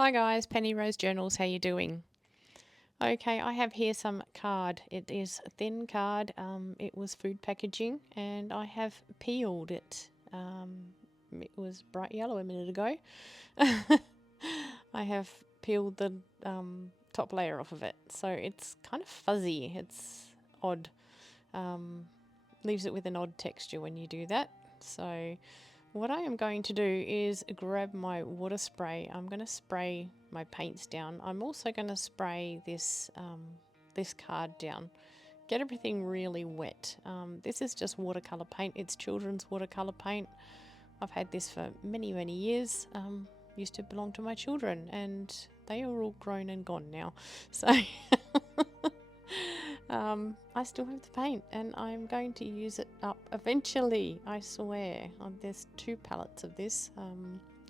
Hi guys, Penny Rose Journals, how you doing? Okay, I have here some card. It is a thin card. It was food packaging and I have peeled it. It was bright yellow a minute ago. I have peeled the top layer off of it. So it's kind of fuzzy. It's odd. Leaves it with an odd texture when you do that. So what I am going to do is grab my water spray. I'm going to spray my paints down. I'm also going to spray this this card down. Get everything really wet. This is just watercolour paint. It's children's watercolour paint. I've had this for many, many years. Used to belong to my children and they are all grown and gone now. So I still have the paint and I'm going to use it up eventually, I swear. There's 2 palettes of this.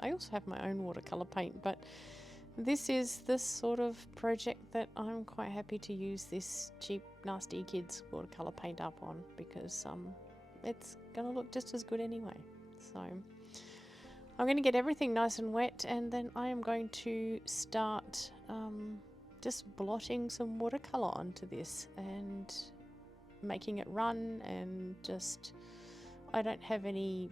I also have my own watercolour paint, but this is the sort of project that I'm quite happy to use this cheap, nasty kids watercolour paint up on because it's going to look just as good anyway. So I'm going to get everything nice and wet and then I am going to start just blotting some watercolour onto this and making it run and just, I don't have any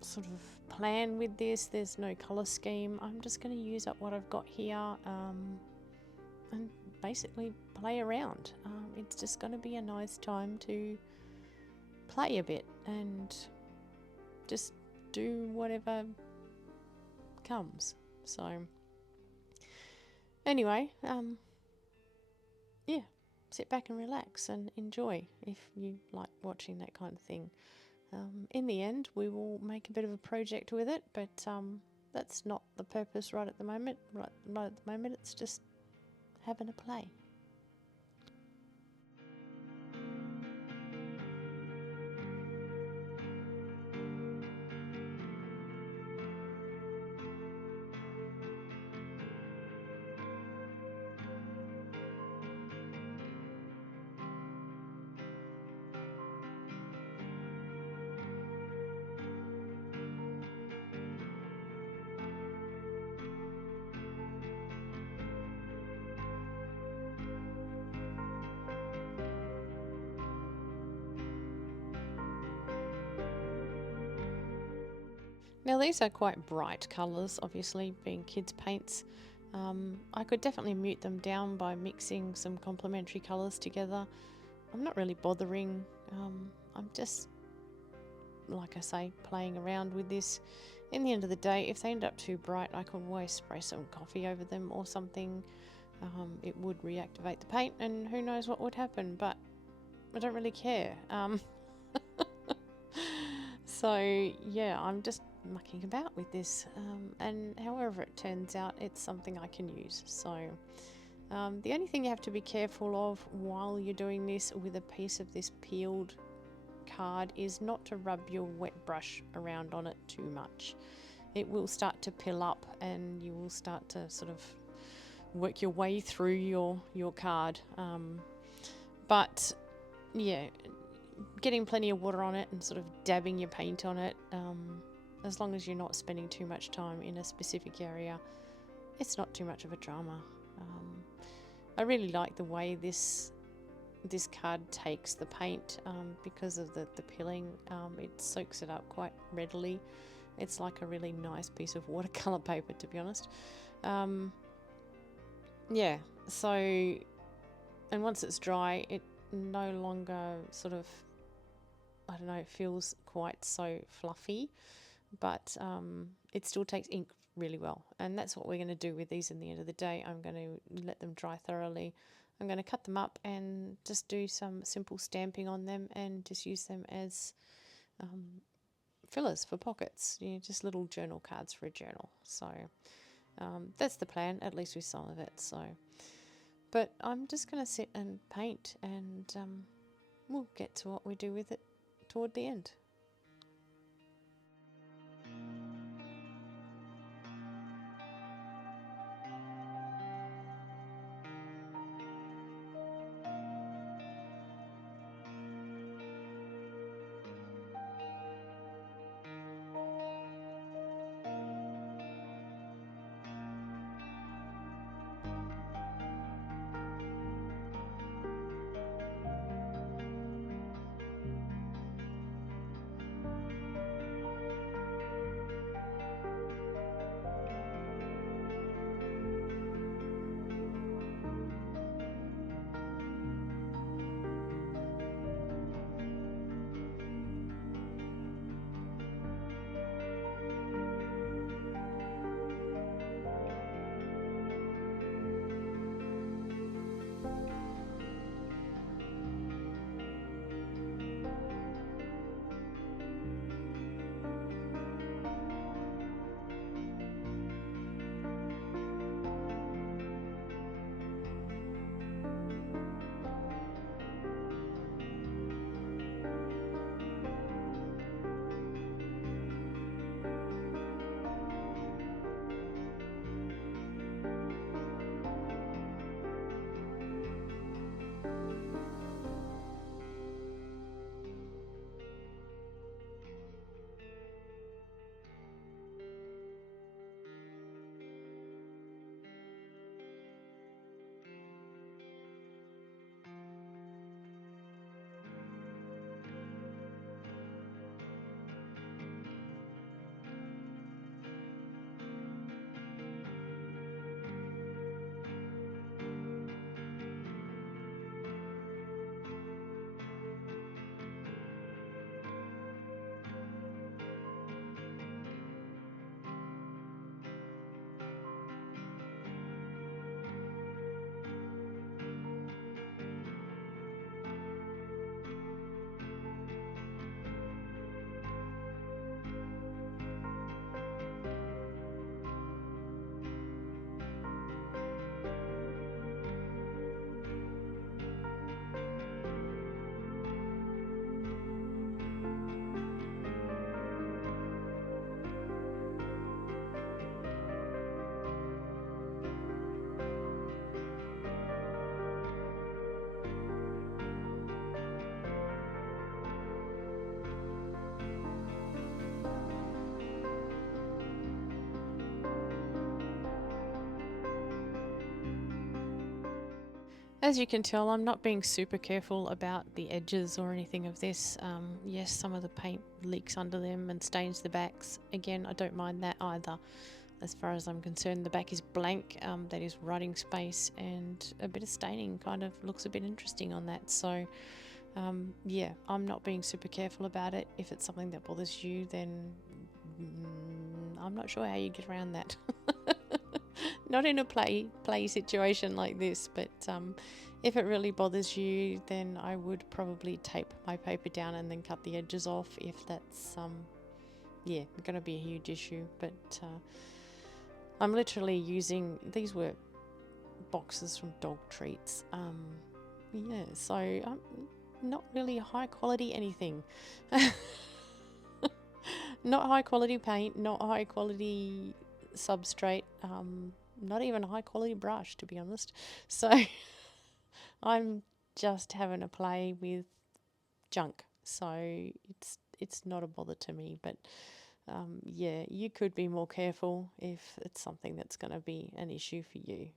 sort of plan with this. There's no colour scheme. I'm just going to use up what I've got here and basically play around. It's just going to be a nice time to play a bit and just do whatever comes. So anyway, yeah, sit back and relax and enjoy if you like watching that kind of thing. In the end, we will make a bit of a project with it, but that's not the purpose right at the moment. Right at the moment, it's just having a play. Now these are quite bright colours, obviously being kids' paints. I could definitely mute them down by mixing some complementary colours together. I'm not really bothering. I'm just, like I say, playing around with this. In the end of the day, if they end up too bright, I can always spray some coffee over them or something. It would reactivate the paint and who knows what would happen, but I don't really care. So yeah, I'm just mucking about with this, and however it turns out, it's something I can use. So the only thing you have to be careful of while you're doing this with a piece of this peeled card is not to rub your wet brush around on it too much. It will start to pill up and you will start to sort of work your way through your card. But yeah, getting plenty of water on it and sort of dabbing your paint on it, as long as you're not spending too much time in a specific area, it's not too much of a drama. I really like the way this card takes the paint because of the pilling. It soaks it up quite readily. It's like a really nice piece of watercolor paper, to be honest. Yeah, so, and once it's dry, it no longer sort of, I don't know, it feels quite so fluffy, but it still takes ink really well. And that's what we're going to do with these in the end of the day. I'm going to let them dry thoroughly. I'm going to cut them up and just do some simple stamping on them and just use them as fillers for pockets, you know, just little journal cards for a journal. So that's the plan, at least with some of it. So, but I'm just going to sit and paint and we'll get to what we do with it toward the end. As you can tell, I'm not being super careful about the edges or anything of this. Yes, some of the paint leaks under them and stains the backs. Again, I don't mind that either. As far as I'm concerned, the back is blank. That is writing space, and a bit of staining kind of looks a bit interesting on that. So yeah, I'm not being super careful about it. If it's something that bothers you, then I'm not sure how you get around that. Not in a play situation like this, but if it really bothers you, then I would probably tape my paper down and then cut the edges off if that's yeah, going to be a huge issue. But I'm literally using, these were boxes from dog treats. Yeah, so I'm not really high quality anything. Not high quality paint, not high quality substrate, not even a high quality brush, to be honest. So I'm just having a play with junk. So it's not a bother to me. But yeah, you could be more careful if it's something that's going to be an issue for you.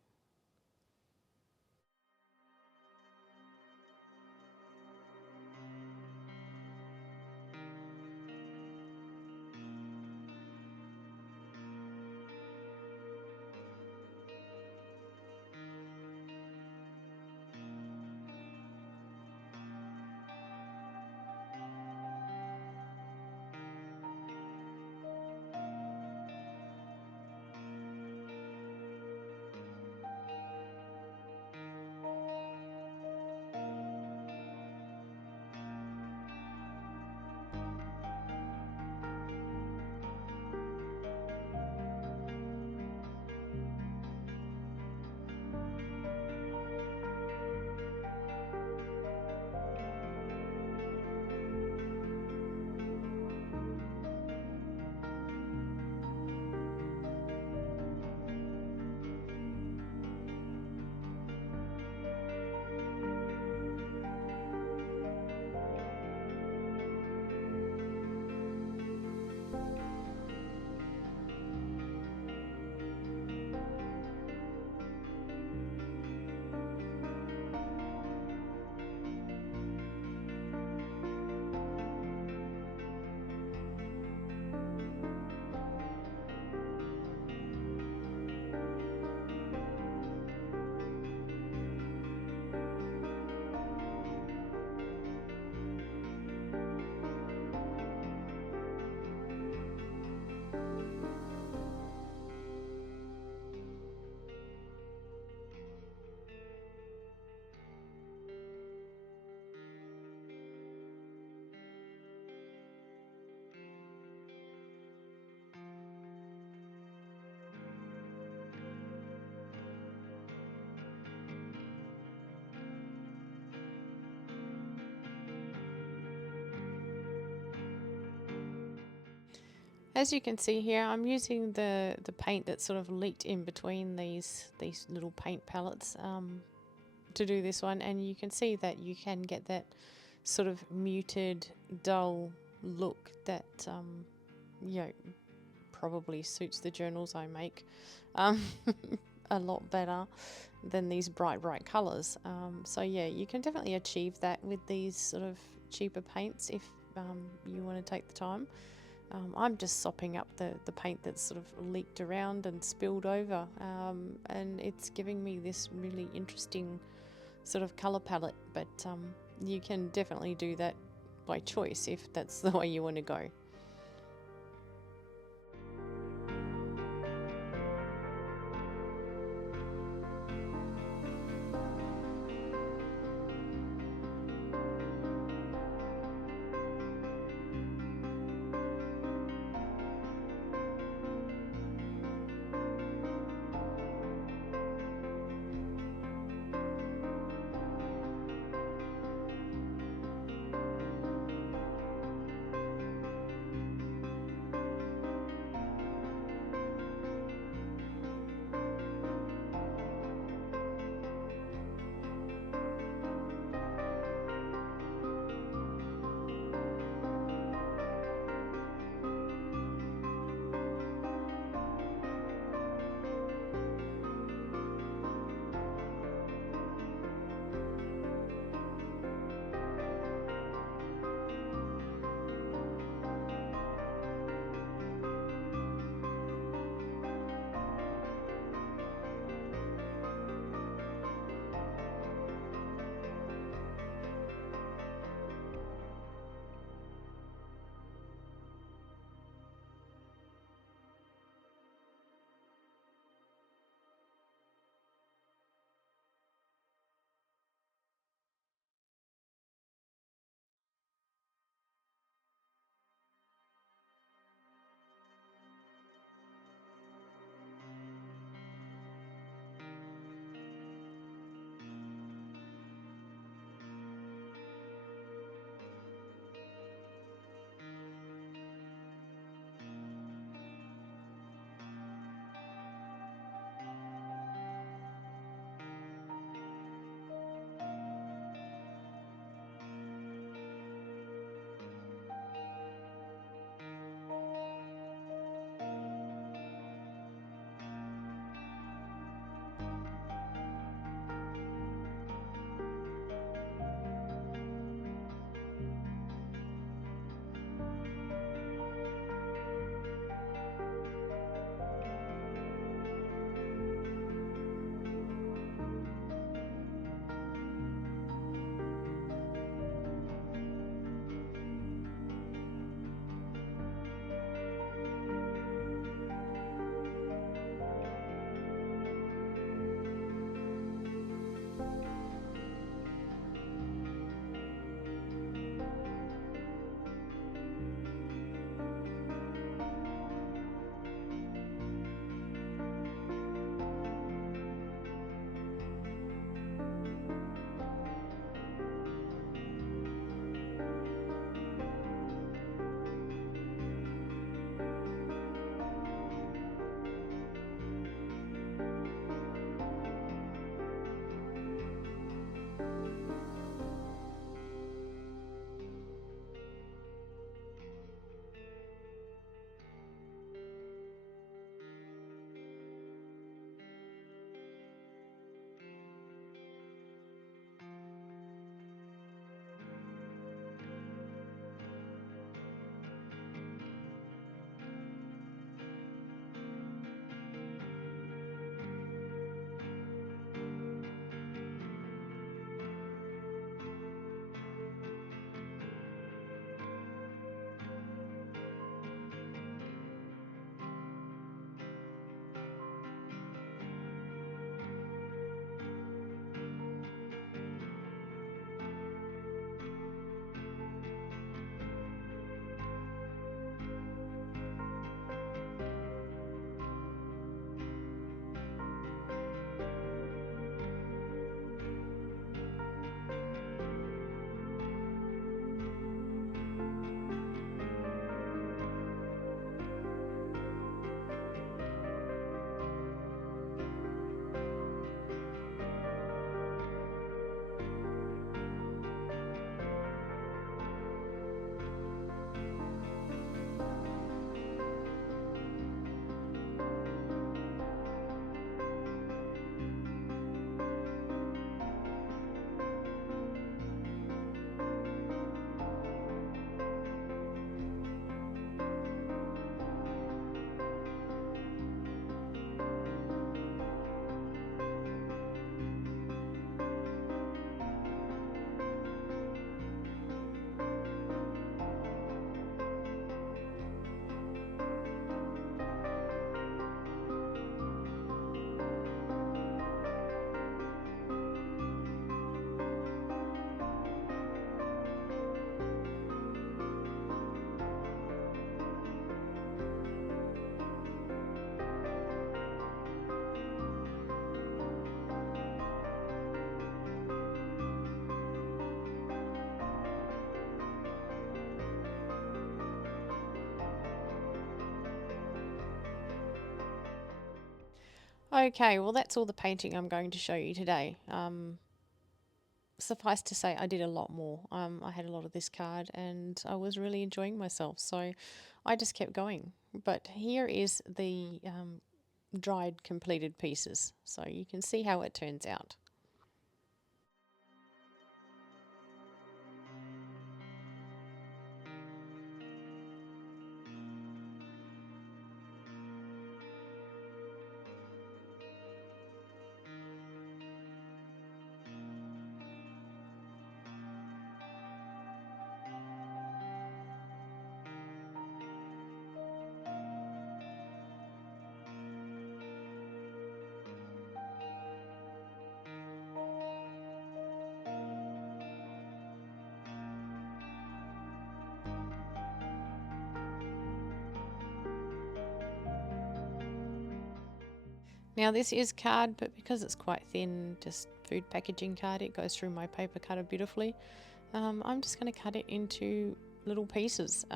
As you can see here, I'm using the paint that's sort of leaked in between these little paint palettes to do this one, and you can see that you can get that sort of muted, dull look that you know, probably suits the journals I make a lot better than these bright colours. So yeah, you can definitely achieve that with these sort of cheaper paints if you want to take the time. I'm just sopping up the paint that's sort of leaked around and spilled over, and it's giving me this really interesting sort of colour palette, but you can definitely do that by choice if that's the way you want to go. Okay, well that's all the painting I'm going to show you today. Suffice to say, I did a lot more. I had a lot of this card and I was really enjoying myself, so I just kept going. But here is the dried completed pieces, so you can see how it turns out. Now this is card, but because it's quite thin, just food packaging card, it goes through my paper cutter beautifully. I'm just going to cut it into little pieces,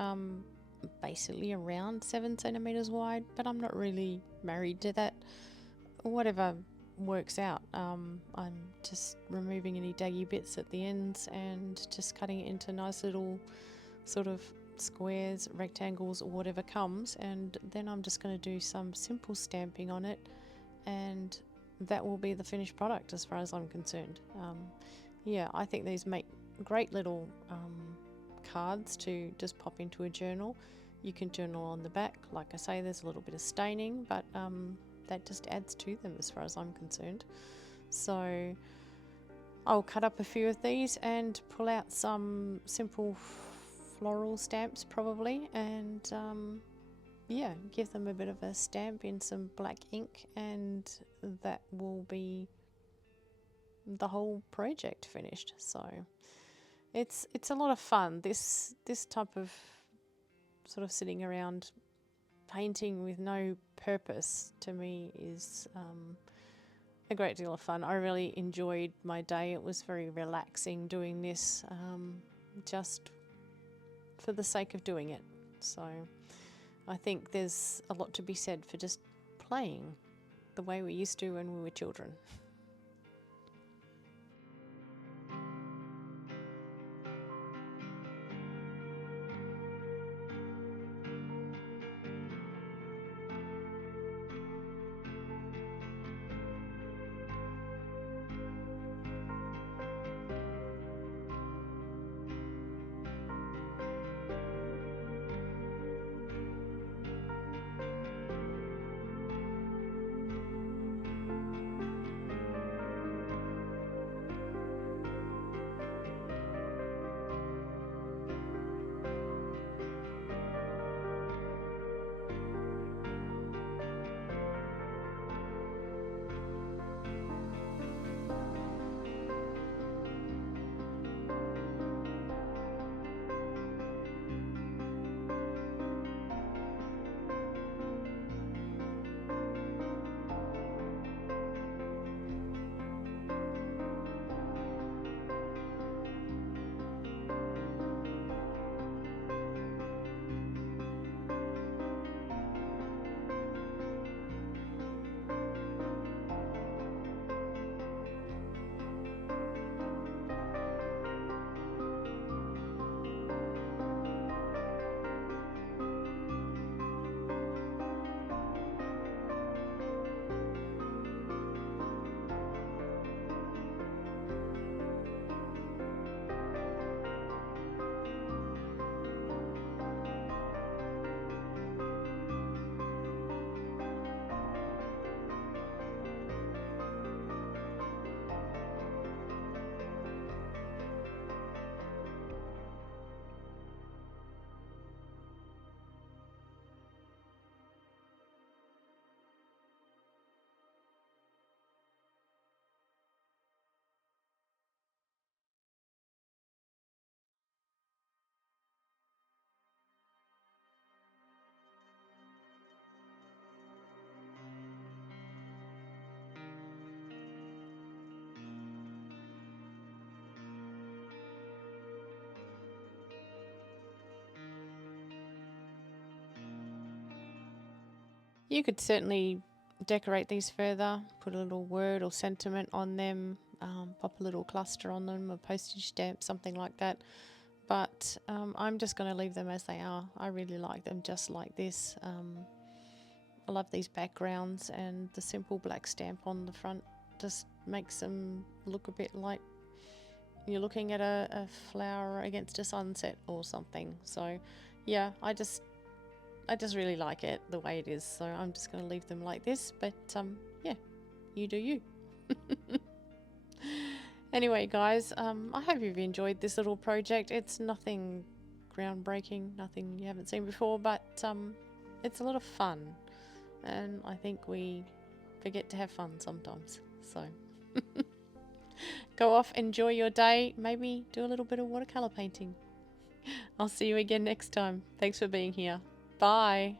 basically around 7 centimeters wide, but I'm not really married to that. Whatever works out. I'm just removing any daggy bits at the ends and just cutting it into nice little sort of squares, rectangles, or whatever comes, and then I'm just going to do some simple stamping on it, and that will be the finished product as far as I'm concerned. Yeah, I think these make great little cards to just pop into a journal. You can journal on the back. Like I say, there's a little bit of staining, but that just adds to them as far as I'm concerned. So I'll cut up a few of these and pull out some simple floral stamps probably, and yeah, give them a bit of a stamp in some black ink, and that will be the whole project finished. So it's a lot of fun. This type of sort of sitting around painting with no purpose to me is a great deal of fun. I really enjoyed my day. It was very relaxing doing this, just for the sake of doing it. So I think there's a lot to be said for just playing the way we used to when we were children. You could certainly decorate these further, put a little word or sentiment on them, pop a little cluster on them, a postage stamp, something like that. But I'm just going to leave them as they are. I really like them just like this. I love these backgrounds, and the simple black stamp on the front just makes them look a bit like you're looking at a flower against a sunset or something. So yeah, I just really like it the way it is, so I'm just going to leave them like this. But yeah, you do you. Anyway, guys, I hope you've enjoyed this little project. It's nothing groundbreaking, nothing you haven't seen before, but it's a lot of fun, and I think we forget to have fun sometimes. So go off, enjoy your day, maybe do a little bit of watercolor painting. I'll see you again next time. Thanks for being here. Bye.